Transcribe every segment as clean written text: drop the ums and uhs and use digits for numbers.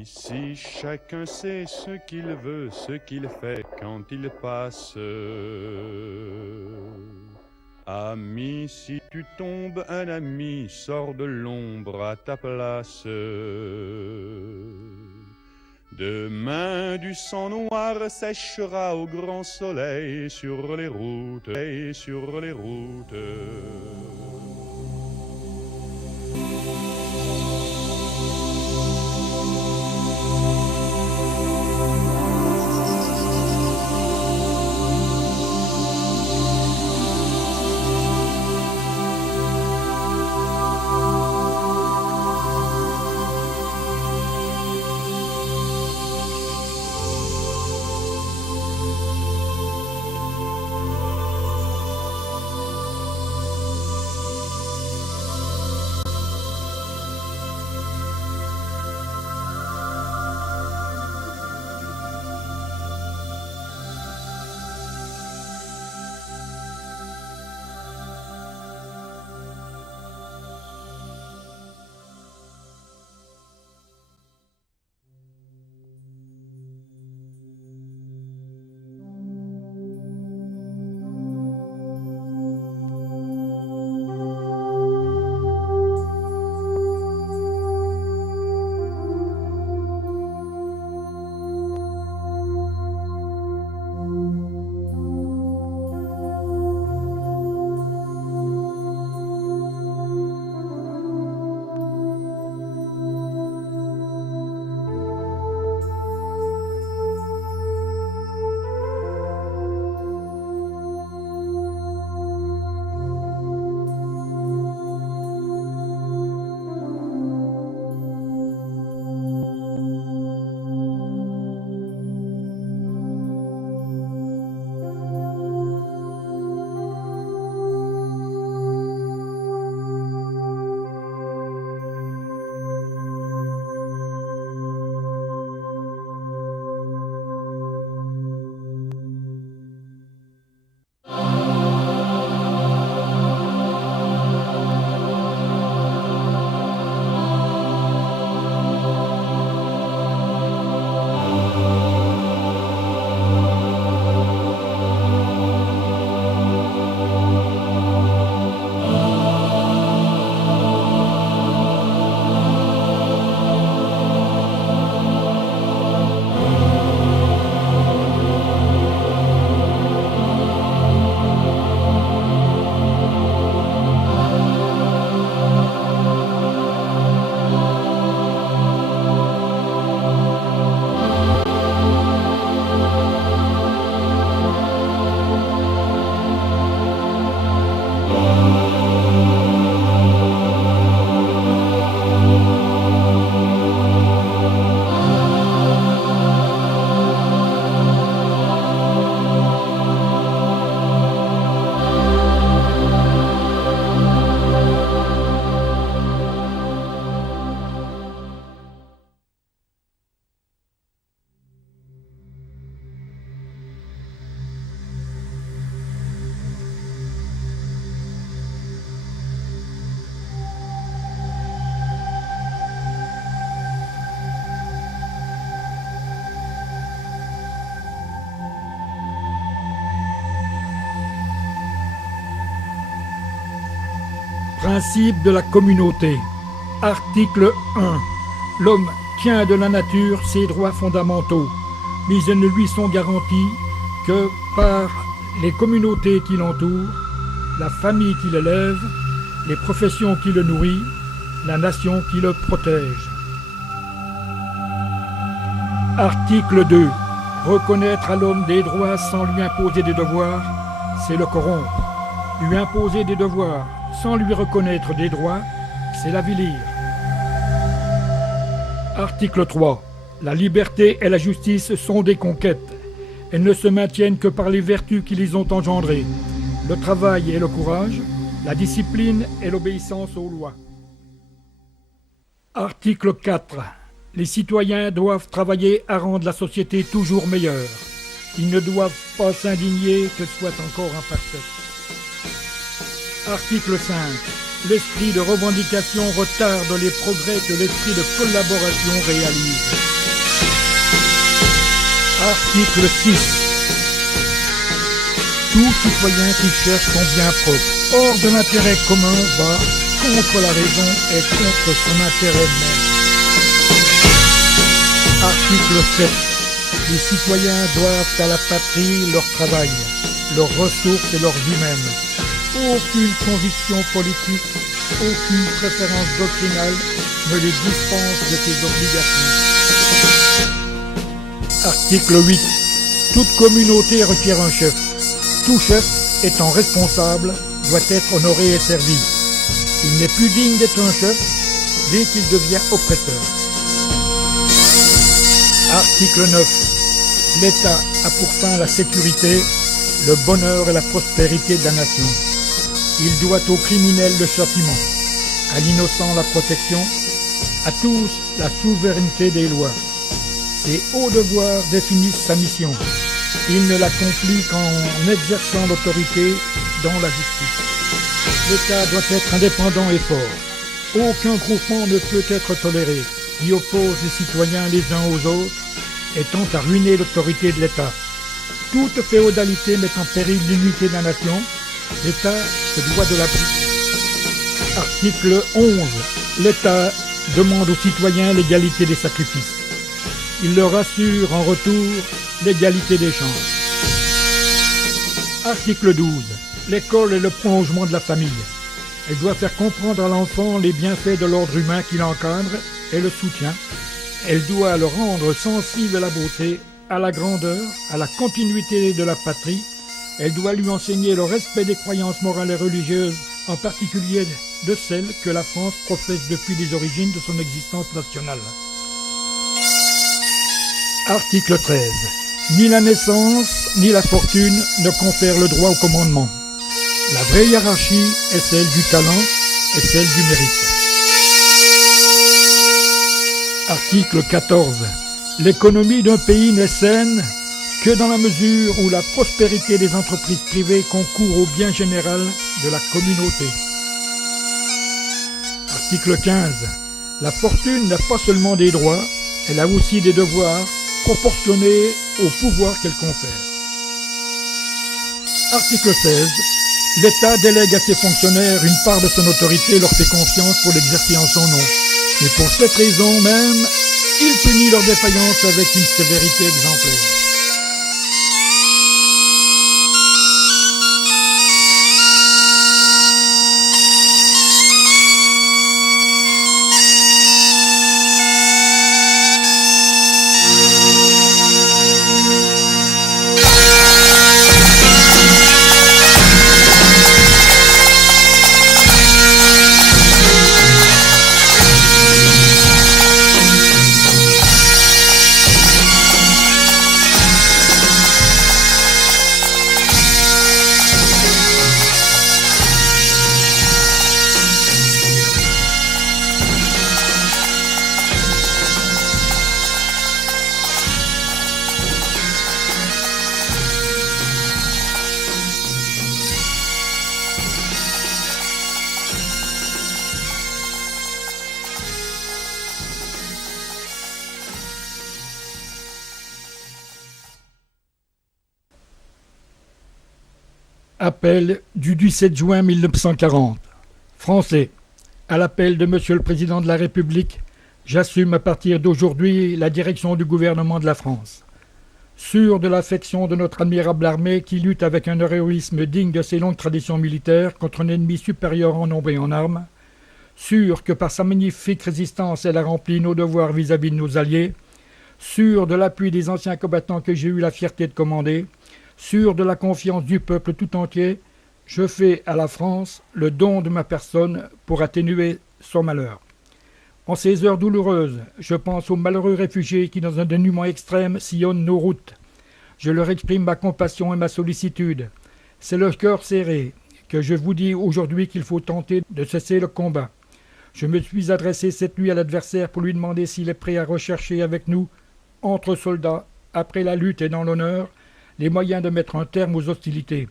Ici, chacun sait ce qu'il veut, ce qu'il fait quand il passe. Ami, si tu tombes, un ami sort de l'ombre à ta place. Demain, du sang noir séchera au grand soleil sur les routes et sur les routes. Principe de la communauté. Article 1. L'homme tient de la nature ses droits fondamentaux, mais ils ne lui sont garantis que par les communautés qui l'entourent, la famille qui l'élève, les professions qui le nourrissent, la nation qui le protège. Article 2. Reconnaître à l'homme des droits sans lui imposer des devoirs, c'est le corrompre. Lui imposer des devoirs sans lui reconnaître des droits, c'est l'avilir. Article 3. La liberté et la justice sont des conquêtes. Elles ne se maintiennent que par les vertus qui les ont engendrées. Le travail et le courage, la discipline et l'obéissance aux lois. Article 4. Les citoyens doivent travailler à rendre la société toujours meilleure. Ils ne doivent pas s'indigner qu'elle soit encore imparfaite. Article 5. l'esprit de revendication retarde les progrès que l'esprit de collaboration réalise. Article 6. Tout citoyen qui cherche son bien propre hors de l'intérêt commun va contre la raison et contre son intérêt même. Article 7. Les citoyens doivent à la patrie leur travail, leurs ressources et leur vie même. Aucune conviction politique, aucune préférence doctrinale ne les dispense de ces obligations. Article 8. Toute communauté requiert un chef. Tout chef, étant responsable, doit être honoré et servi. Il n'est plus digne d'être un chef dès qu'il devient oppresseur. Article 9. L'État a pour fin la sécurité, le bonheur et la prospérité de la nation. Il doit aux criminels le châtiment, à l'innocent la protection, à tous la souveraineté des lois. Ses hauts devoirs définissent sa mission. Il ne l'accomplit qu'en exerçant l'autorité dans la justice. L'État doit être indépendant et fort. Aucun groupement ne peut être toléré qui oppose les citoyens les uns aux autres et tente à ruiner l'autorité de l'État. Toute féodalité met en péril l'unité de la nation. L'État se doit de l'abriter. Article 11. L'État demande aux citoyens l'égalité des sacrifices. Il leur assure en retour l'égalité des chances. Article 12. L'école est le prolongement de la famille. Elle doit faire comprendre à l'enfant les bienfaits de l'ordre humain qui l'encadre et le soutient. Elle doit le rendre sensible à la beauté, à la grandeur, à la continuité de la patrie. Elle doit lui enseigner le respect des croyances morales et religieuses, en particulier de celles que la France professe depuis les origines de son existence nationale. Article 13. Ni la naissance, ni la fortune ne confèrent le droit au commandement. La vraie hiérarchie est celle du talent et celle du mérite. Article 14. L'économie d'un pays n'est saine que dans la mesure où la prospérité des entreprises privées concourt au bien général de la communauté. Article 15. La fortune n'a pas seulement des droits, elle a aussi des devoirs proportionnés au pouvoir qu'elle confère. Article 16. L'État délègue à ses fonctionnaires une part de son autorité et leur fait confiance pour l'exercer en son nom. Et pour cette raison même, il punit leur défaillance avec une sévérité exemplaire. Appel du 17 juin 1940. Français. À l'appel de Monsieur le Président de la République, j'assume à partir d'aujourd'hui la direction du gouvernement de la France. Sûr de l'affection de notre admirable armée qui lutte avec un héroïsme digne de ses longues traditions militaires contre un ennemi supérieur en nombre et en armes, sûr que par sa magnifique résistance elle a rempli nos devoirs vis-à-vis de nos alliés, sûr de l'appui des anciens combattants que j'ai eu la fierté de commander, sûr de la confiance du peuple tout entier, je fais à la France le don de ma personne pour atténuer son malheur. En ces heures douloureuses, je pense aux malheureux réfugiés qui, dans un dénuement extrême, sillonnent nos routes. Je leur exprime ma compassion et ma sollicitude. C'est le cœur serré que je vous dis aujourd'hui qu'il faut tenter de cesser le combat. Je me suis adressé cette nuit à l'adversaire pour lui demander s'il est prêt à rechercher avec nous, entre soldats, après la lutte et dans l'honneur, les moyens de mettre un terme aux hostilités.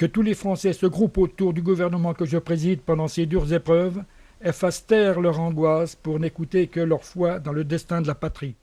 Que tous les Français se groupent autour du gouvernement que je préside pendant ces dures épreuves et fassent taire leur angoisse pour n'écouter que leur foi dans le destin de la patrie.